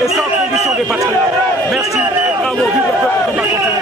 et sans condition des patriotes. Merci, bravo, vive le peuple, combat continue.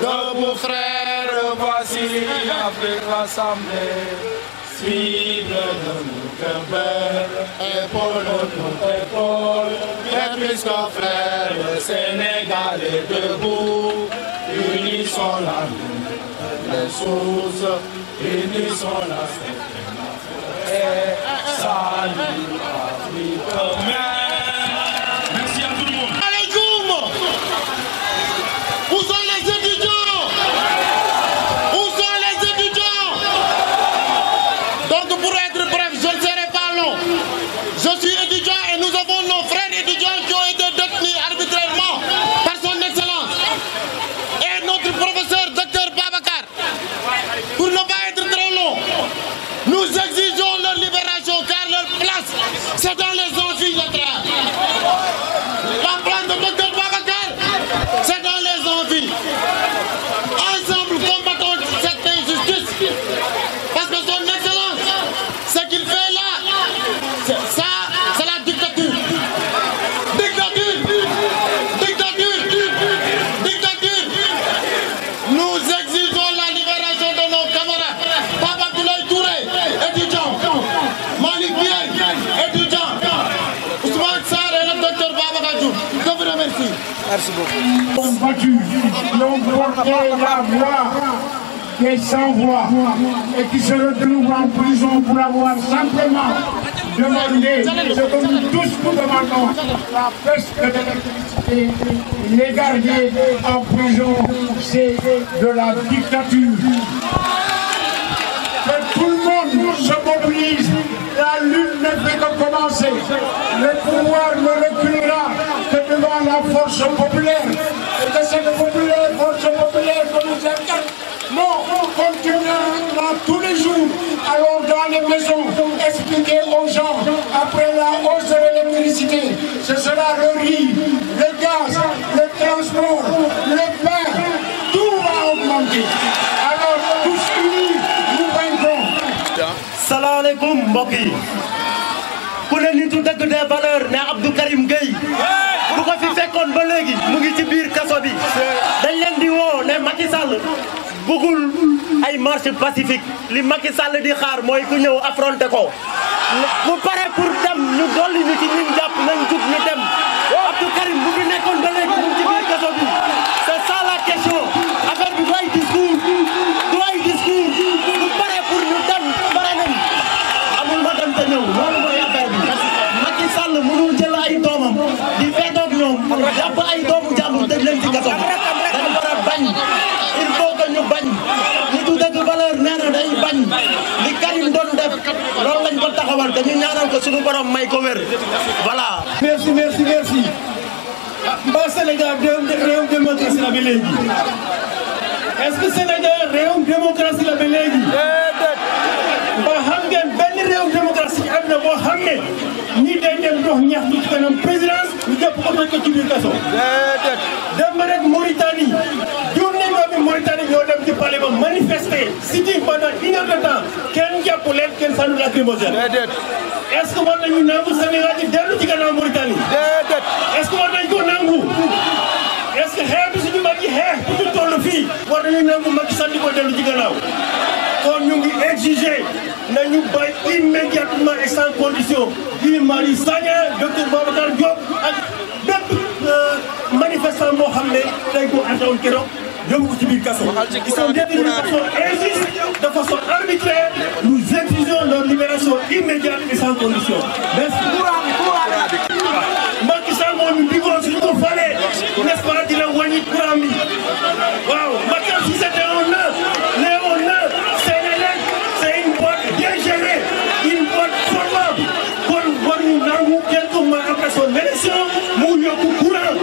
Debout frères, voici l'Afrique rassemblée. Suivez de nos cœurs, épaule contre épaule. Mais puisque frères, le Sénégal est debout, unissons la lutte, les sources, unissons la et salut Afrique. Merci à tout le monde. Où sont les étudiants? Où sont les étudiants? Donc pour être bref, je ne serai pas long. Je suis étudiant et nous avons nos frères étudiants qui ont été détenus arbitrairement par son excellence. Et notre professeur Dr Babacar. Pour ne pas être très long, nous exigeons leur libération car leur place c'est dans les amphithéâtres. La place de Dr Babacar, c'est dans les amphis. Ensemble, combattons cette injustice. Parce que son excellence, ce qu'il fait là, ça, c'est la dictature. Dictature, dictature, dictature. Nous exigeons la libération de nos camarades. Papa Abdoulaye Touré, étudiant. Malik Biaye, étudiant. Ousmane Sarr et le docteur Babacar Diouf. Je vous remercie. Merci beaucoup. Ils ont battu, ils ont porté la voix des sans-voix et qui se retrouvent en prison pour avoir simplement demandé ce que nous tous nous demandons, la peste de l'électricité. Les garder en prison, c'est de la dictature. Que tout le monde se mobilise, la lutte ne fait que commencer. Le pouvoir ne reculera que devant la force populaire. Et que cette force populaire que nous inquiète, non, continuera tous les jours. Alors dans les maisons, expliquer aux gens, après la hausse de l'électricité, ce sera le riz, le gaz, le transport, le pain, tout va augmenter. Alors tous unis, nous vaincrons. Salam alaikum mbokk yi ku ne nitu dëgg des valeurs ne Abdou Karim Gueye bu ko fi fekkoon ba léegi mu ngi ci biir kaso bi dañ leen di woo ne Macky Sall bëggul ay marche pacifique li Macky Sall di xaar mooy ku ñëw affronter ko bu pare pour dem ñu dolli ñu ci ñun jàpp nañ jug ñu dem Abdou Karim bu fi nekkoon ba léegi mu ngi ci biir kaso bi bañ nitu dëgg valeur nee na day bañ li Karim doon def loolu lañ ko taxawal dañu ñaanal ko suñu borom may ko wér voilà. merci. mbaa Sénégal réewum démocratie la ba léegi est-ce que Sénégal réewum démocratie la ba léegi mbaa xam ngeen benn réewum démocratie am na boo xam ne ñi day dem dox ñaxtu ci kanam présidence ñu jàpp ko toj ko ci biir kaso dem rek Mauritanie journée boobu Mauritanie ñoo dem ci palais ba manifester sitting pendant 1 heure de temps kenn jàpp leen kenn sànni lacrymogène est-ce que war nañu nangu Sénégal di dellu ci gannaaw Mauritanie est-ce que war nañ ko nangu est-ce que xeex bi suñu mag yi xeex bu ñu toll fii war nañu nangu Macky Sall di ko dellu ci gannaaw kon ñu ngi exiger nañu bàyyi immédiatement et sans condition Guy Marius Sagna docteur Babacar Diop ak bépp manifestant boo xam ne dañ ko àndoon keroog yóbbu ko ci biir kaso. Ils sont détenus de façon injuste, de façon arbitraire. Nous exigeons leur libération immédiate et sans condition. Merci. Macky Sall moo ñu digoon suñu ko falee n'est-ce pas dina wàññi courant bi waaw Macky si c'était un nœud Sénélec c'est une boîte bien gérée une boîte formable kon war ñu nangu quelques mois après son élection mu yokku courant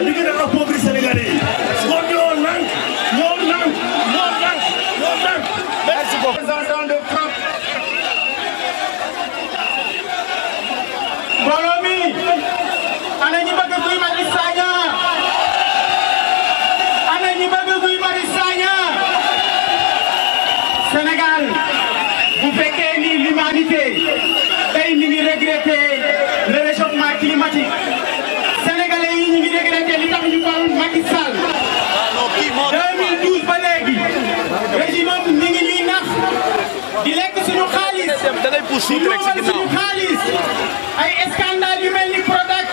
li gën a appauvrir Sénégalais yi kon ñoo lànk. Merci beaucoup. Représentant de frappe. Mbooloo mi ana ñi bëgg Guy Marius Sagna Sénégal bu fekkee ni l'humanité tey ñu ngi regretter le réchauffement climatique sénégalais yi ñu ngi regretter li tax ñu fal Macky Sall 2012 ba léegi régime am mi ngi ñuy nax di lekk suñu xaalis di luwal suñu xaalis ay scandale yu mel ni Prodac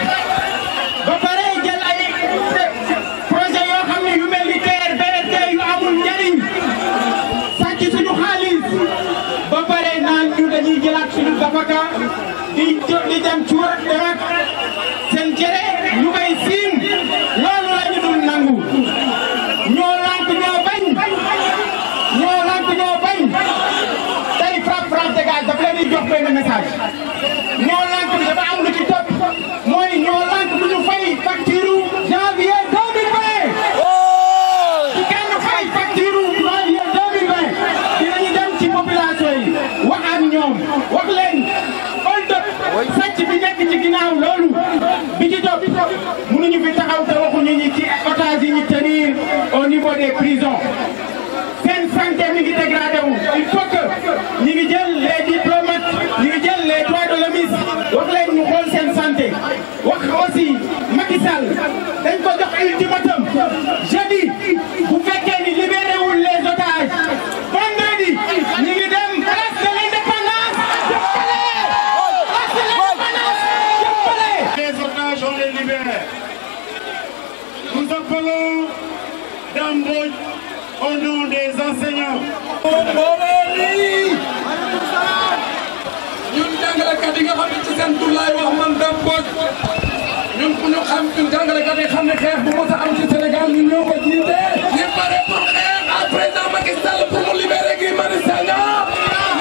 ba pare jël ay projet yoo xam ne yu mel ni TER BRT yu amul njariñ sàcc suñu xaalis ba pare naan ñu dañuy jëlaat suñu gafaka di dem ci war ak seen jëre ñu koy siim loolu la ñu dul nangu ñoo lànk ñoo bañ tey frappe France dégage daf leen di jox benn message ñoo lànk bi dafa am lu ci topp mooy ñoo lànk bu ñu fay facture janvier 2020 su kenn fay facture janvier 2020 dinañu dem ci population yi wax ak ñoom wax leen hold up sàcc bi nekk ci ginnaaw loolu bi ci topp mënuñu fi taxaw te waxuñu ñi ci otage yi ñu tenir au niveau des prisons seen santé mi ngi dégradé wu il faut que ñi ngi jël les diplomates ñi ngi jël les droits de l'homme wax leen ñu xool seen santé wax aussi Macky Sall dañ ko jox ultimatum jeudi bu fekkee ni libéré wul les otages vendredi ñi ngi dem place de l'indépendance les otages on les libère. Nous appelons Dame Mbodj au nom des enseignants. ñun jàngalekat yi nga xam ne ci seen tur laay wax man Dame Mbodj ñun ku ñu xam ñun jàngalekat yi xam ne xeex bu mos a am ci Sénégal ñun ñoo ko jiite. ñu pare pour xeex ak président Macky Sall pour mu libérer Guy Marius Sagna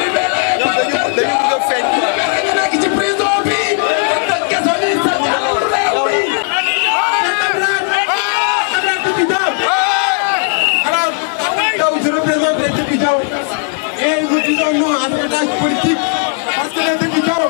libérer Babacar Diop libérer ñu nekk ci prison bi te tëj kaso yi sa jàllal réew mi. Alors, je représente les étudiants et nous disons non à cet otage politique parce que les étudiants,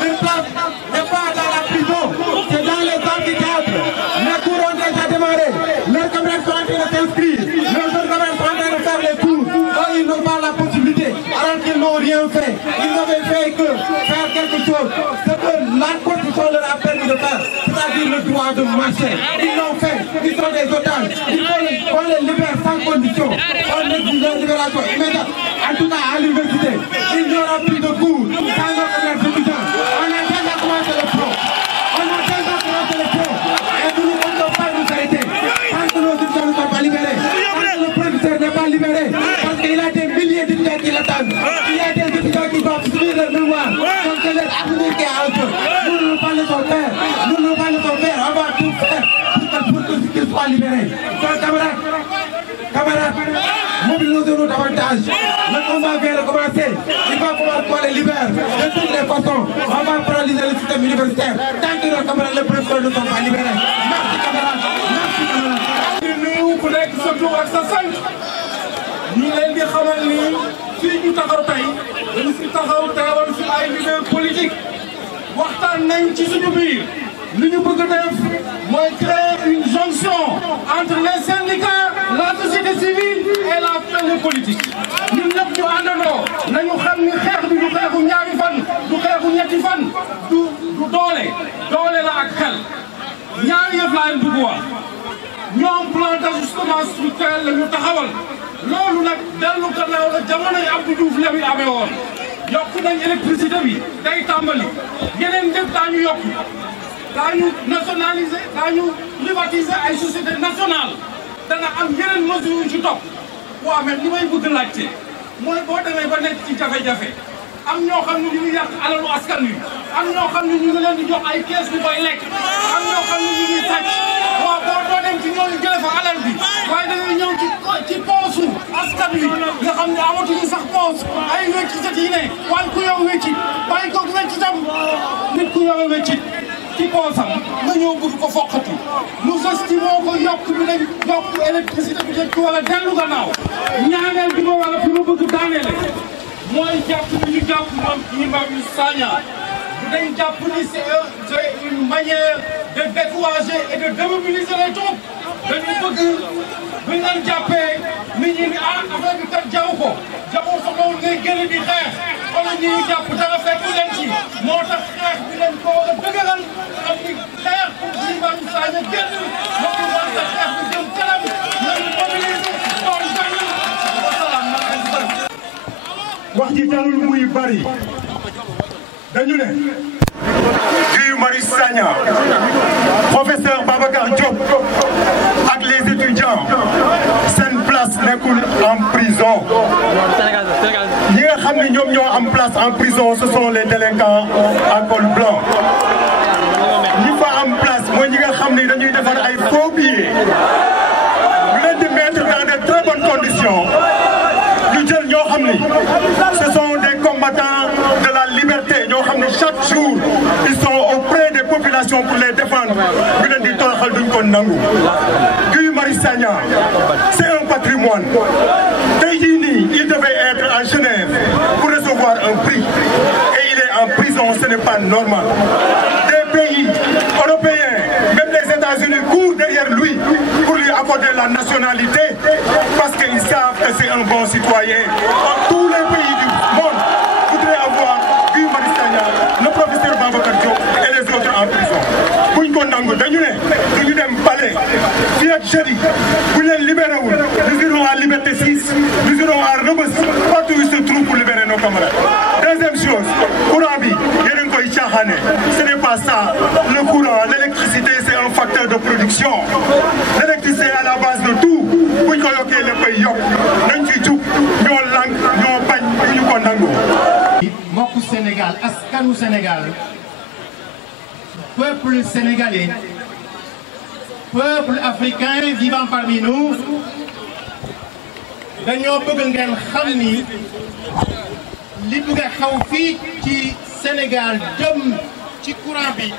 leur place n'est pas dans la prison, c'est dans les amphithéâtres. Les cours ont déjà démarré, leurs camarades sont en train de s'inscrire, leurs autres camarades sont en train de faire les cours. Eux, ils n'ont pas la possibilité, alors qu'ils n'ont rien fait. Ils n'avaient fait que faire quelque chose, ce que la Constitution leur a permis de faire, c'est-à-dire le droit de marcher. Ils l'ont fait, ils sont des otages, il faut qu'on les libère sans condition. On exige leur libération immédiate. En tout cas, à l'université, il n'y aura plus de cours sans notre étudiants. On a déjà commencé le front. Et nous ne pouvons pas nous arrêter. Tant que nos étudiants ne sont pas libérés, tant que le professeur n'est pas libéré, parce qu'il y a des milliers d'étudiants qui l'attendent. Il y a des étudiants qui doivent suivre leur mémoire. Donc c'est leur avenir qui est en jeu. Nous ne pas laisser faire. Nous ne pas laisser faire. On va tout faire pour qu'ils soient libérés. Camarades, mobilisons-nous davantage. Le combat vient de commencer. Il va falloir qu'on les libère. De toutes les façons, on va paralyser le système universitaire. Tant que nos camarades les professeurs ne sont pas libérés. Merci camarades. Merci camarades. di nuyu ku nekk sa tur ak sa sant ñu leen di xamal ni fii ñu taxaw tey dañu fi taxaw teewal fi ay leader politique waxtaan nañ ci suñu biir li ñu bëgg a def mooy créer une jonction entre les syndicats, la société civile et la politique. ñun ñëpp ñu àndandoo nañu xam ni xeex bi du xeexu ñaari fan du xeexu ñetti fan du doole la ak xel ñaari yëf laa leen bëgg wax. ñoom plan d'ajustement structurel la ñu taxawal loolu nag dellu gannaaw la jamono yi Abdou Diouf la muy amee woon yokk nañ électricité bi day tàmbali yeneen lépp daañu yokk daañu nationaliser daañu privatiser ay société nationale dana am yeneen mesures yu ci topp waaw mais li may bëgg laajte mooy boo demee ba nekk ci jafe-jafe am ñoo xam ne ñu ngi yàq alalu askan wi am ñoo xam ne ñu ngi leen di jox ay kees bi koy lekk am ñoo xam ne ñu ngi sàcc waaw boo doo dem ci ñooñu jëlee fa alal bi waaye da ngay ñëw ci poosu askan wi nga xam ne amatuñu sax poos ay wéccitat yi ne waaye ku yow wéccit bàyyi ko wéccitam nit ku yow wéccit ci poosam nga ñëw bëgg ko foqati nous estimons que yokk bi nañ yokk électricité bi dañ ci wala dellu gannaaw ñaaneel bi ma wala fi ma bëgg daaneele mooy jàpp ni ñu jàpp moom Imam Sagna dañ jàpp ni c'est une manière de décourager et de démobiliser les troupes dañu bëgg bu ñu leen jàppee nit ñi ni affaire bi kat jaw ko jamoo soxlawul ngay génn di xeex wala ñi ñu jàpp dara fekk leen ci moo tax xeex bi leen ko war a dëgëral xam ni xeex pour Imam Sagna génn moo ko war sa xeex bi jëm kanam nañu mobiliser doon benn wasalaam wax ji jarul muy bari dañu ne Guy Marius Sagna professeur Babacar Diop ak les étudiants seen place nekkul en prison ñi nga xam ne ñoom ñoo am place en prison ce sont les délinquants à col blanc ñi fa am place mooy ñi nga xam ne dañuy defar ay faux billets ñu leen di mettre dans de très bonnes conditions ñu jël ñoo xam ni ce sont des combattants de la liberté ñoo xam ne chaque jour ils sont auprès des populations pour les défendre ñu leen di toroxal duñ ko nangu. Guy Marius Sagna c'est un patrimoine tey jii nii il devait être à Genève pour recevoir un prix et il est en prison ce n'est pas normal. Des pays européens même les États-Unis courent derrière lui pour lui accorder la nationalité parce qu'ils savent que c'est un bon citoyen. Tous les pays du monde voudraient avoir Guy Marius Sagna, le professeur Babacar Diop et les autres en prison. buñ ko nangu dañu ne duñu dem palais fii ak jeudi buñ leen libéré wul nous irons à Liberté 6 nous irons à Rebeuss partout où il se trouve pour libérer nos camarades. Deuxième chose courant bi yéen a ngi koy caaxaane ce n'est pas ça le courant l'électricité c'est un facteur de production l'électricité est à la base de tout buñ ko yokkee léppay yokk nañ ci jug ñoo lànk ñoo bañ duñu ko nangu. mbokku Sénégal askanu Sénégal peuple sénégalais peuple africain vivant parmi nous dañoo bëgg ngeen xam ni li bëgg a xaw fii ci Sénégal jëm ci courant bi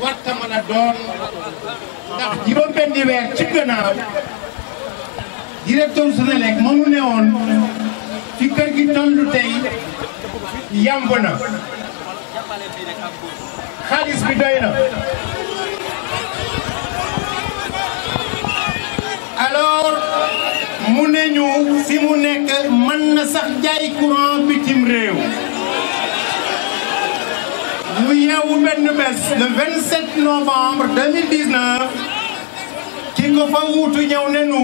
warta mën a doon ndax juróom-benni weer ci gannaaw directeur Senelec moomu ne woon fi kër gi tollu tey yamb na xaalis bi doy na alors mu ne ñu fi mu nekk mën na sax jaay courant bitim réew ñu yeewu benn bés le 27 novembre 2019 ki ko fa wuutu ñëw ne nu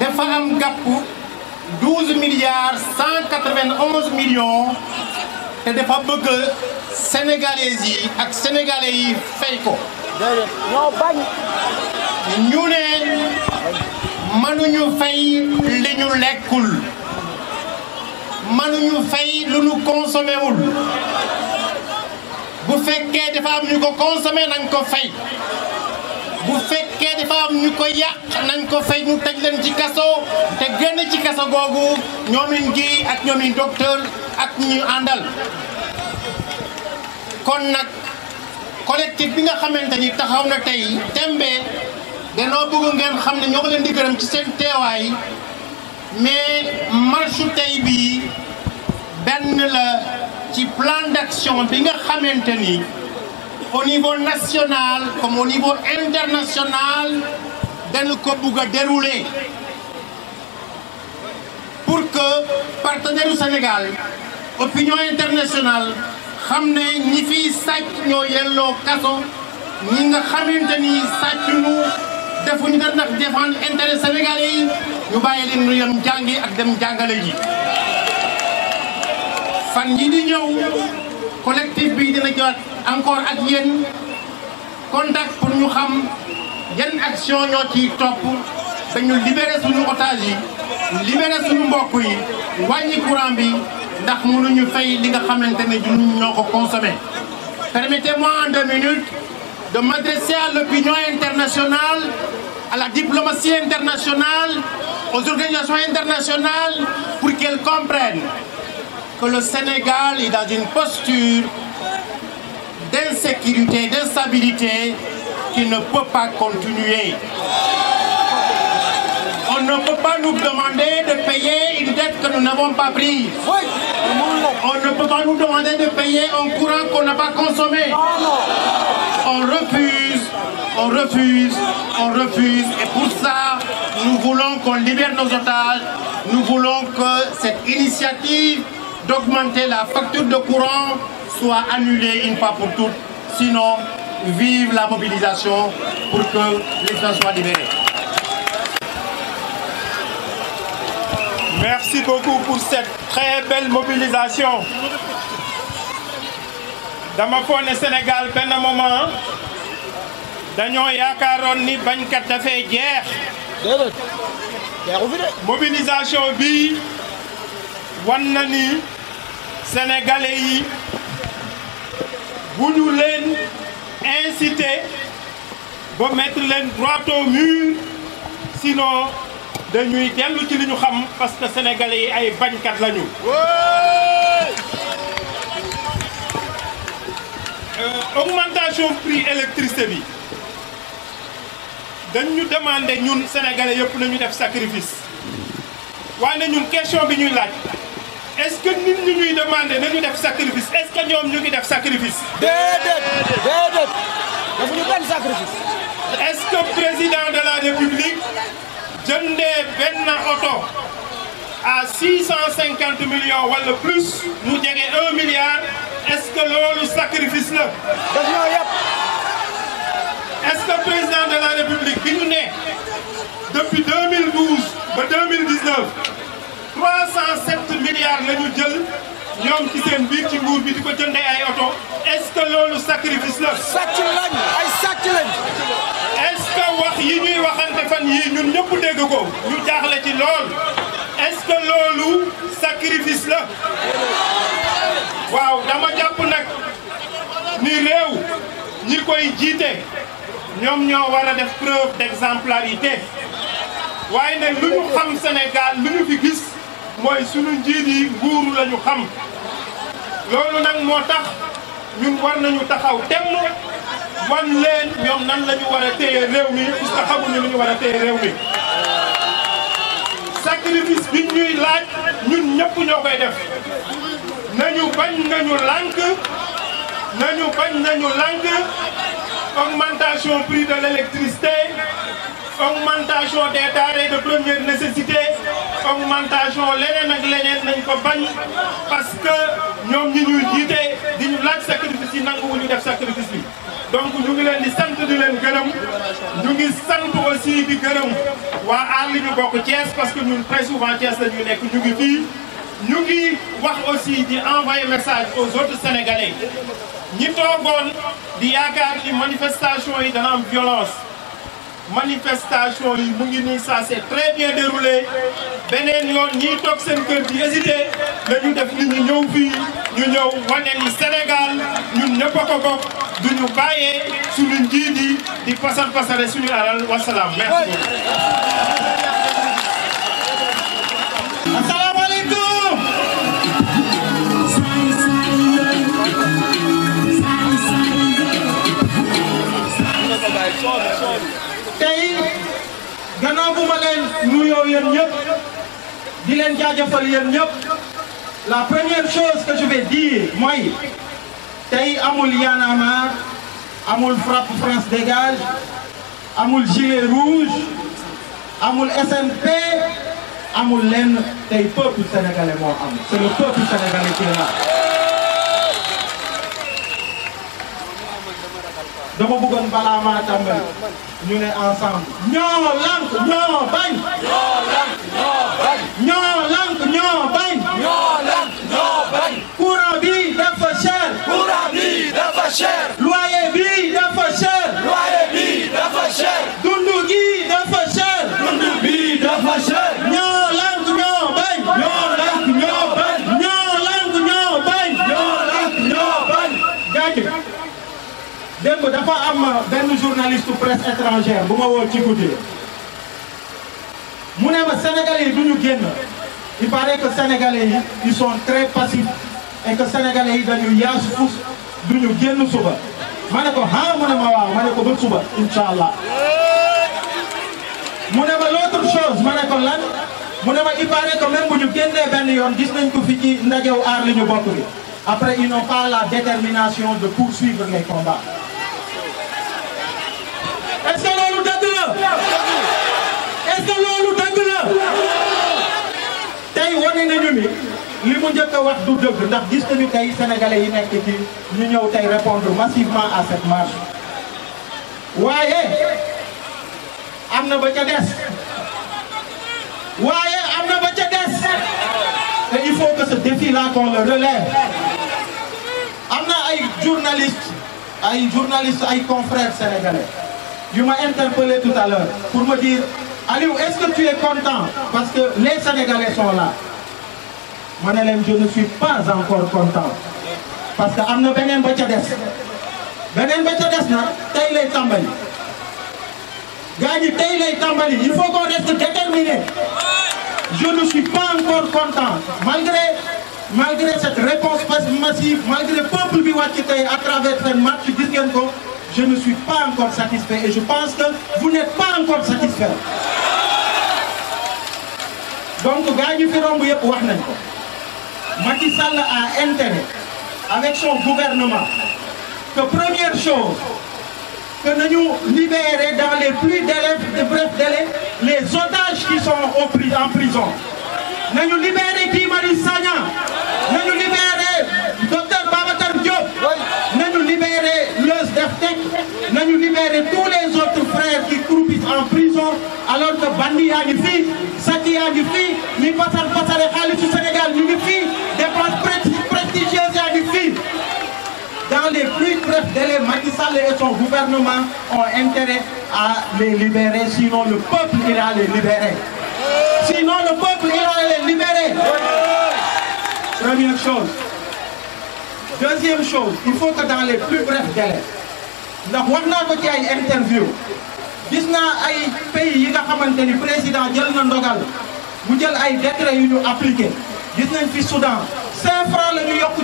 dafa am gàpp 12 milliards 191 millions te dafa bëgg sénégalais yi ak sénégalais yi fay ko ñu ne mënuñu fay li ñu lekkul mënuñu fay lu ñu consommé wul bu fekkee dafa am ñu ko consommé nañ ko fay bu fekkee fekkee dafa am ñu ko yàq nañ ko fay ñu tëj leen ci kaso te génn ci kaso googu ñoomin gi ak ñoomin docteur ak ñu àndal kon nag collectif bi nga xamante ni taxaw na tey tembe danoo bëgg ngeen xam ne ñoo ko leen di gërëm ci seen teewaay mais marche tey bi benn la ci plan d'action bi nga xamante ni au niveau national comme au niveau international dañu ko bëgg a dérouler pour que partenaire du Sénégal opinion internationale xam ne ñi fiy sàcc ñoo yelloo kaso ñi nga xamante ni sàcc ñu defuñu ko ndax défendre intérêt sénégalais yi ñu bàyyi leen ñu yem jàngi ak dem jàngale ji fan yi di ñëw collectif bi dina jot encore ak yéen contact pour ñu xam yan action ñoo ciy topp dañu libérer suñu otage yi libérer suñu mbokk yi wàññi courant bi ndax mënuñu fay li nga xamante ne ñun ñoo ko consommé. Permettez-moi en 2 minutes de m'adresser à l'opinion internationale, à la diplomatie internationale, aux organisations internationales pour qu'elles comprennent que le Sénégal est dans une posture d'insécurité, d'instabilité qui ne peut pas continuer. On ne peut pas nous demander de payer une dette que nous n'avons pas prise. On ne peut pas nous demander de payer un courant qu'on n'a pas consommé. On refuse, on refuse, on refuse. Et pour ça, nous voulons qu'on libère nos otages. Nous voulons que cette initiative d'augmenter la facture de courant soit annulée une fois pour toutes. Sinon, vive la mobilisation pour que les gens soient libérés. Merci beaucoup pour cette très belle mobilisation. dama foog ne Sénégal benn moment dañoo yaakaaroon ni bañkat dafay jeex. mobilisation bi wan na ni sénégalais yi bu ñu leen inciter ba mettre leen droit au mur sinon dañuy dellu ci li ñu xam parce que sénégalais yi ay bañkat lañu. Augmentation prix électricité bi dañ ñu demander ñun sénégalais yëpp nañu def sacrifice waaye ñun question bi ñuy laaj est-ce que nit ñi ñuy demander nañu def sacrifice est-ce que ñoom ñu ngi def sacrifice. déedéet defuñu benn sacrifice. est-ce que président de la république jëndee benn oto à 650 millions wala plus mu jege 1 milliard. Est-ce que loolu sacrifice la. Est-ce que président de la République bi ñu ne depuis 2012 ba 2019 307 milliards la ñu jël ñoom ci seen biir ci nguur bi di ko jëndee ay oto est-ce que loolu sacrifice la. sàcc lañ ay sàcc lañ. est-ce que wax yi ñuy waxante fan yii ñun ñëpp dégg ko ñu jaaxle ci lool est-ce que loolu sacrifice la. waaw dama jàpp nag ni réew ñi koy jiite ñoom ñoo war a def preuve d'exemplarité waaye nag lu ñu xam Sénégal lu ñu fi gis mooy sunu njiit yi nguuru la ñu xam loolu nag moo tax ñun war nañu taxaw temm wan leen ñoom nan la ñu war a téye réew mi puisque xamuñu lu ñu war a téye réew mi sacrifice bi ñuy laaj ñun ñëpp ñoo koy def. nañu bañ nañu lànk nañu bañ nañu lànk augmentation prix de l'électricité augmentation des denrées de première nécessité augmentation leneen ak leneen nañ ko bañ parce que ñoom ñi ñuy jiite di ñu laaj sacrifice yi nanguwuñu def sacrifice bi donc ñu ngi leen di sant di leen gërëm ñu ngi sant aussi di gërëm waa aar li ñu bokk Thiès parce que ñun très souvent Thiès la ñuy nekk ñu ngi fii ñu ngi wax aussi di envoyer message aux autres Sénégalais ñi toogoon di yaakaar ni manifestation yi dana am violence manifestation yi mu ngi nii ça s'est très bien déroulé beneen yoon ñiy toog seen kër di hésité nañu def nit ñi ñëw fii ñu ñëw wane ni Sénégal ñun ñëpp a ko bokk duñu bàyyee suñu njiit yi di pasar pasare suñu alal wasalaam merci beaucoup. asalaamaaleykum. tey gannaaw bu ma leen nuyoo yéen ñëpp di leen jaajëfal yéen ñëpp la première chose que je vais dire mooy tey amul Y'en a marre amul Frapp France Dégage amul gilet rouge amul SNP amul lenn tey peuple sénégalais moo am c'est le peuple sénégalais qui est là. dama bëggoon balaa maa tàmbali ñu ne ensemble ñoo lank ñoo bañ. ñoo lank ñoo bañ. ñoo lank ñoo bañ. ñoo lank ñoo bañ. courant bi dafa cher. courant bi dafa cher. loyer bi dafa cher. loyer bi dafa cher. dundu gi dafa cher. dundu bi dafa cher. ñoo lank ñoo bañ. ñoo lank ñoo bañ. ñoo lank ñoo bañ. ñoo lank ñoo bañ. jaajëf. démb dafa am benn journaliste presse étrangère bu ma woo ci guddi mu ne ma sénégalais yi du ñu génn il paraît que sénégalais yi ils sont très passifs et que sénégalais yi dañu yaas fus du ñu génn suba ma ne ko ah mu ne ma waaw ma ne ko ba suba incha allah mu ne ma l'autre chose ma ne ko lan mu ne ma il paraît que même bu ñu génnee benn yoon gis nañ ko fi ci ndajew aar li ñu bokk bi après ils n'ont pas la détermination de poursuivre les combats. est-ce que loolu dëgg la est-ce que loolu dëgg la tey wane nañu ni li mu njëkk a wax du dëgg ndax gis nañu tey sénégalais yi nekk ci ñu ñëw tey répondre massivement à cette marche waaye am na ba ca des waaye am na ba ca des et il faut que ce défi là qu'on le relève am na ay journalistes ay confrères sénégalais yu ma interpellé tout à l'heure pour me dire Aliou est-ce que tu es content parce que les Sénégalais sont là ma ne leen je ne suis pas encore content parce que am na beneen ba ca des nag tey lay tàmbali gars ñi tey lay tàmbali il faut qu'on reste déterminé je ne suis pas encore content malgré cette réponse massive malgré peuple bi wàcc tey à travers cette marche gis ngeen ko je ne suis pas encore satisfait et je pense que vous n'êtes pas encore satisfait. Donc gars ñi fi romb yëpp wax nañ ko Macky Sall a intérêt avec son gouvernement que première chose que nañu libérer dans les plus brefs délais les otages qui sont en prison. nañu libérer Guy Marius Sagna nañu libérer docteur Babacar Diop nañu libérer Leuz Deftek nañu libérer tous les autres frères qui croupissent en prison alors que bandi yaa ngi fii sàcc yaa ngi fii ñi pasar pasare xaalisu Sénégal ñu ngi fii dépenses prestigieuses yaa ngi fii. Dans les plus brefs délais, Macky Sall et son gouvernement ont intérêt à les libérer, sinon le peuple ira les libérer. Sinon le peuple ira les libérer. Première chose. Deuxième chose, il faut que dans les plus brefs délais, ndax wax naa ko ci ay interview gis naa ay pays yi nga xamante ni président jël na ndogal mu jël ay décret yu ñu appliqué gis nañ fi Soudan 5 francs la ñu yokk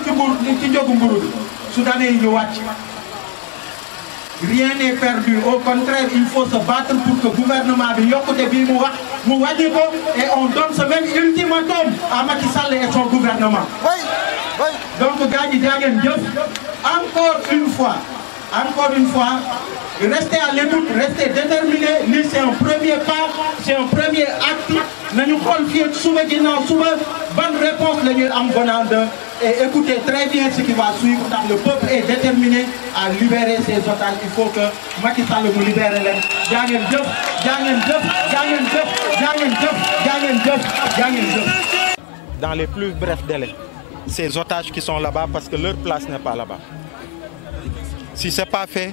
ci njogu mburu bi Soudanais yi ñu wàcc. Rien n'est perdu au contraire il faut se battre pour que gouvernement bi yokkute bi mu wax mu wàññi ko et on donne ce même ultimatum à Macky Sall et son gouvernement. Donc gars yi jaa ngeen jëf encore une fois restez à l'écoute restez déterminés lii c'est un premier pas c'est un premier acte nañu xool fii ak suba ginnaaw suba ban réponse la ñuy am venant de et écoutez très bien ce qui va suivre ndax le peuple est déterminé à libérer ses otages il faut que Macky Sall mu libérer leen jaa ngeen jëf jaa ngeen jëf jaa ngeen jëf jaa ngeen jëf jaa ngeen jëf jaa ngeen jëf. Dans les plus brefs délais ces otages qui sont là-bas parce que leur place n'est pas là-bas. Si ce n'est pas fait,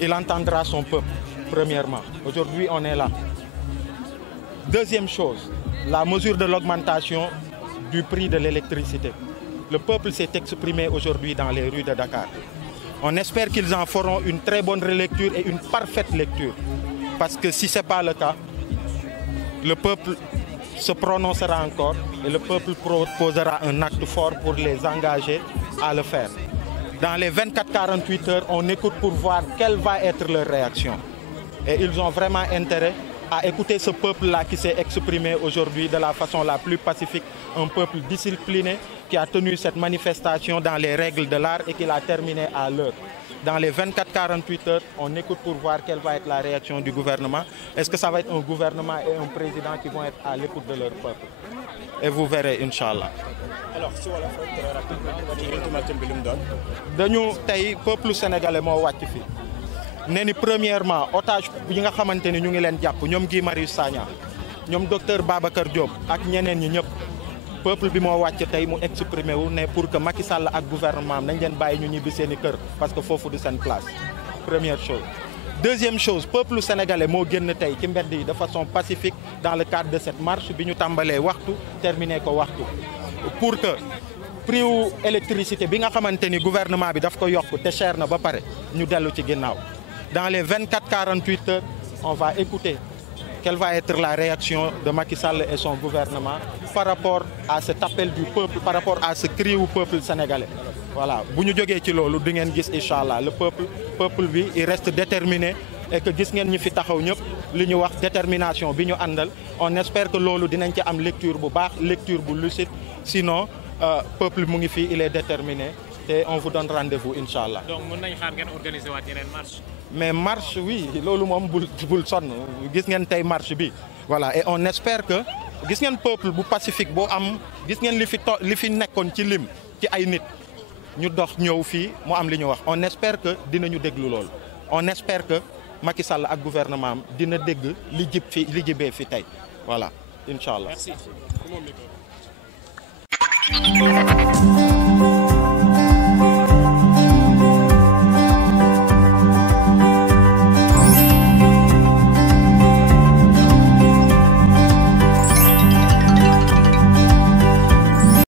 il entendra son peuple, premièrement. Aujourd'hui, on est là. Deuxième chose, la mesure de l'augmentation du prix de l'électricité. Le peuple s'est exprimé aujourd'hui dans les rues de Dakar. On espère qu'ils en feront une très bonne relecture et une parfaite lecture. Parce que si ce n'est pas le cas, le peuple se prononcera encore et le peuple proposera un acte fort pour les engager à le faire. Dans les 24-48 heures, on écoute pour voir quelle va être leur réaction. Et ils ont vraiment intérêt à écouter ce peuple-là qui s'est exprimé aujourd'hui de la façon la plus pacifique, un peuple discipliné qui a tenu cette manifestation dans les règles de l'art et qui l'a terminée à l'heure. Dans les 24-48 heures, on écoute pour voir quelle va être la réaction du gouvernement. Est-ce que ça va être un gouvernement et un président qui vont être à l'écoute de leur peuple? Et vous verrez, Inch'Allah. Alors, si on l'a fait très rapidement, l'ultimatum bi lim doon. Dañu tey peuple sénégalais moo wàcc fi. Nee ni premièrement otage yi nga xamante ni ñu ngi leen jàpp ñoom Guy Marius Sagna ñoom docteur Babacar Diop ak ñeneen ñi ñëpp peuple bi moo wàcc tey mu exprimé wu ne pour que Macky Sall ak gouvernement nañ leen bàyyi ñu ñibbi seen i kër parce que foofu du seen place. Première chose. Deuxième chose, peuple sénégalais moo génn tey ci mbedd yi de façon pacifique dans le cadre de cette marche bi ñu tàmbalee waxtu terminé ko waxtu pour que prix wu électricité bi nga xamante ni gouvernement bi daf ko yokk te cher na ba pare ñu dellu ci ginnaaw. Dans les 24-48 heures, on va écouter quelle va être la réaction de Macky Sall et son gouvernement par rapport à cet appel du peuple, par rapport à ce cri au peuple sénégalais. Voilà, bu ñu jógee ci loolu di ngeen gis inchallah le peuple bi il reste déterminé et que gis ngeen ñi fi taxaw ñëpp li ñu wax détermination bi ñu àndal. On espère que loolu dinañ ci am lecture bu baax, lecture bu lucide. Sinon, peuple mu ngi fii il est déterminé et on vous donne rendez-vous inchallah. Donc mën nañ xaar ngeen organiser waat yeneen marche. Mais marche oui loolu moom bul sonn gis ngeen tey marche bi voilà et on espère que gis ngeen peuple bu pacifique boo am gis ngeen li fi nekkoon ci lim ci ay nit ñu dox ñëw fii mu am li ñu wax on espère que dinañu déglu loolu on espère que Macky Sall ak gouvernement am dina dégg li jibee fi tey voilà incha allah. Merci.